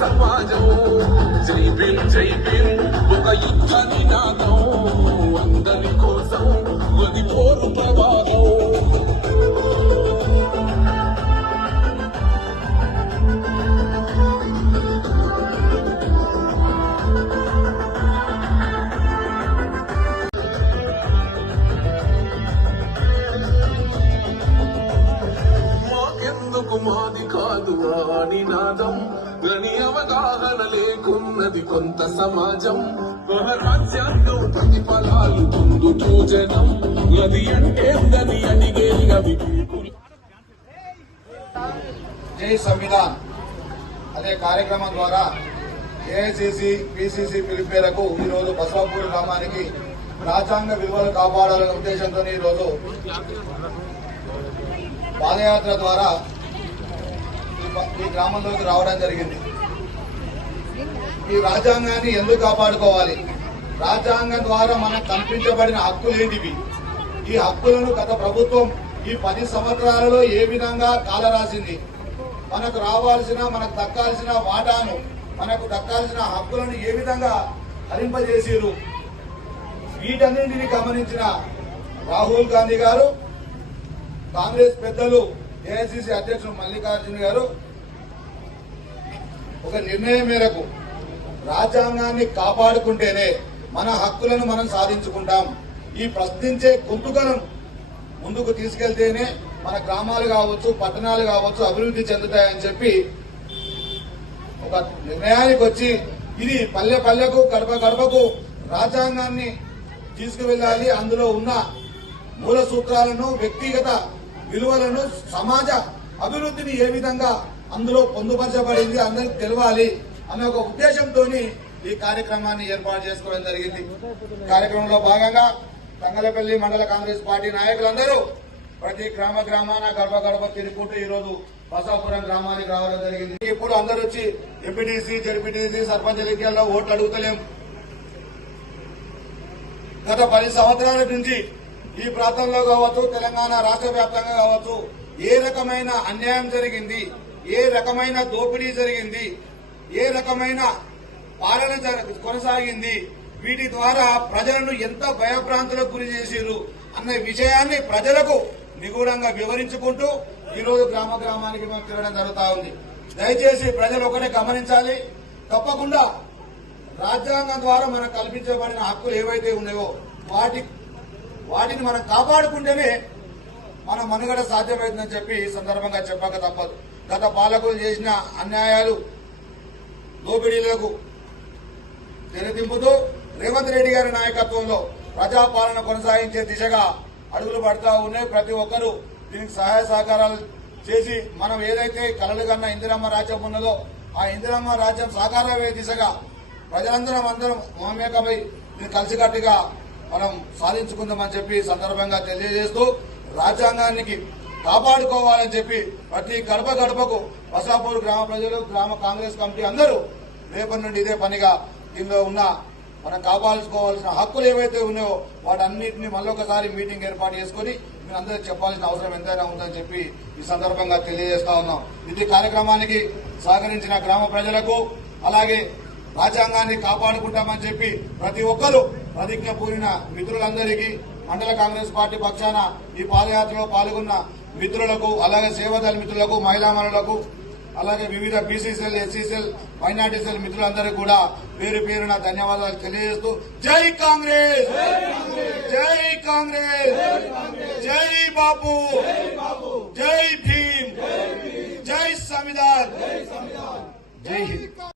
సమాజం. జై భీమ్ జై భీమ్ ఒక యుద్ధ నినాదం అందరి కోసం అది కోరు ప్రవాహం. మాది కాదు నినాదం గని అవగాహన లేకున్నది కొంత సమాజం. మన రాజ్యాంగం ప్రతిఫలాలు పొందుతూ జనం. అది అంటే ఉందని అడిగే అవి జై సంవిధాన్. అనే కార్యక్రమం ద్వారా ఏఐసిసి పిసిసి పిలుపు మేరకు ఈరోజు బసవాపూర్ గ్రామానికి రాజ్యాంగ విలువలు కాపాడాలనే ఉద్దేశంతో ఈరోజు పాదయాత్ర ద్వారా ఈ గ్రామంలోకి రావడం జరిగింది. ఈ రాజ్యాంగాన్ని ఎందుకు కాపాడుకోవాలి? రాజ్యాంగం ద్వారా మనకు కల్పించబడిన హక్కులు ఏంటివి? ఈ హక్కులను గత ప్రభుత్వం ఈ పది సంవత్సరాలలో ఏ విధంగా కాలరాసింది? మనకు రావాల్సిన మనకు దక్కాల్సిన వాటాను మనకు దక్కాల్సిన హక్కులను ఏ విధంగా హరింపజేసారు వీటన్నింటిని గమనించిన రాహుల్ గాంధీ గారు కాంగ్రెస్ పెద్దలు ఏఐసిసి అధ్యక్షుడు మల్లికార్జున గారు ఒక నిర్ణయం మేరకు రాజ్యాంగాన్ని కాపాడుకుంటేనే మన హక్కులను మనం సాధించుకుంటాం. ఈ ప్రశ్నించే గొంతుకలను ముందుకు తీసుకెళ్తేనే మన గ్రామాలు కావచ్చు పట్టణాలు కావచ్చు అభివృద్ధి చెందుతాయని చెప్పి ఒక నిర్ణయానికి వచ్చి ఇది పల్లె పల్లెకు గడప గడపకు రాజ్యాంగాన్ని తీసుకువెళ్ళాలి. అందులో ఉన్న మూల సూత్రాలను వ్యక్తిగత విలువలను సమాజ అభివృద్ధిని ఏ విధంగా అందులో పొందుపరచబడింది అందరికి తెలవాలి అనే ఒక ఉద్దేశంతో ఈ కార్యక్రమాన్ని ఏర్పాటు చేసుకోవడం జరిగింది. కార్యక్రమంలో భాగంగా తంగలపల్లి మండల కాంగ్రెస్ పార్టీ నాయకులందరూ ప్రతి గ్రామ గ్రామాన గడప గడప తిరుగుకుంటూ ఈ రోజు బసాపురం గ్రామానికి రావడం జరిగింది. ఇప్పుడు అందరూ వచ్చి ఎంపీటీసీ జడ్పీటీసీ సర్పంచ్ ఎన్నికల్లో ఓట్లు అడుగుతలేం. గత పది సంవత్సరాల నుంచి ఈ ప్రాంతంలో కావచ్చు తెలంగాణ రాష్ట్ర వ్యాప్తంగా కావచ్చు ఏ రకమైన అన్యాయం జరిగింది? ఏ రకమైన దోపిడీ జరిగింది ఏ రకమైన పాలన కొనసాగింది వీటి ద్వారా ప్రజలను ఎంత భయభ్రాంతులకు గురి చేసిరు అన్న విషయాన్ని ప్రజలకు నిగూఢంగా వివరించుకుంటూ ఈరోజు గ్రామ గ్రామానికి మేము తిరగడం జరుగుతా ఉంది. దయచేసి ప్రజలు ఒకటే గమనించాలి. తప్పకుండా రాజ్యాంగం ద్వారా మనకు కల్పించబడిన హక్కులు ఏవైతే ఉన్నాయో వాటి వాటిని మనం కాపాడుకుంటేనే మన మనుగడ సాధ్యమవుతుందని చెప్పి ఈ సందర్భంగా చెప్పక తప్పదు. గత పాలకులు చేసిన అన్యాయాలు దోపిడీలకు తెరదింపుతూ రేవంత్ రెడ్డి గారి నాయకత్వంలో ప్రజాపాలన కొనసాగించే దిశగా అడుగులు పడతా ఉన్నాయి. ప్రతి ఒక్కరూ దీనికి సహాయ సహకారాలు చేసి మనం ఏదైతే కలలు కన్న ఇందిరమ్మ రాజ్యం ఉన్నదో ఆ ఇందిరమ్మ రాజ్యం సాకారమయ్యే దిశగా ప్రజలందరం అందరం మమేకమై దీన్ని కలిసికట్టుగా మనం సాధించుకుందామని చెప్పి సందర్భంగా తెలియజేస్తూ రాజ్యాంగానికి కాపాడుకోవాలని చెప్పి ప్రతి గడప గడపకు వసాపూర్ గ్రామ ప్రజలు గ్రామ కాంగ్రెస్ కమిటీ అందరూ రేపటి నుండి ఇదే పనిగా దీనిలో ఉన్న మనం కాపాడుకోవాల్సిన హక్కులు ఏవైతే ఉన్నాయో వాటన్నిటిని మళ్ళొకసారి మీటింగ్ ఏర్పాటు చేసుకుని మీరు అందరూ చెప్పాల్సిన అవసరం ఎంతైనా ఉందని చెప్పి ఈ సందర్భంగా తెలియజేస్తా ఉన్నాం. ఇది కార్యక్రమానికి సహకరించిన గ్రామ ప్రజలకు అలాగే రాజ్యాంగాన్ని కాపాడుకుంటామని చెప్పి ప్రతి ఒక్కరూ ప్రతిజ్ఞ పూరిన మిత్రులందరికీ మండల కాంగ్రెస్ పార్టీ పక్షాన ఈ పాదయాత్రలో పాల్గొన్న మిత్రులకు అలాగే సేవదళ మిత్రులకు మహిళా మనులకు అలాగే వివిధ బీసీసీఎల్ ఎస్సీసీఎల్ మైనార్టీ సెల్ మిత్రులందరికీ కూడా పేరు పేరున ధన్యవాదాలు తెలియజేస్తూ జై కాంగ్రెస్! జై కాంగ్రెస్! జై బాపు! జై భీమ్! జై సంవిధాన్! జై హింద్!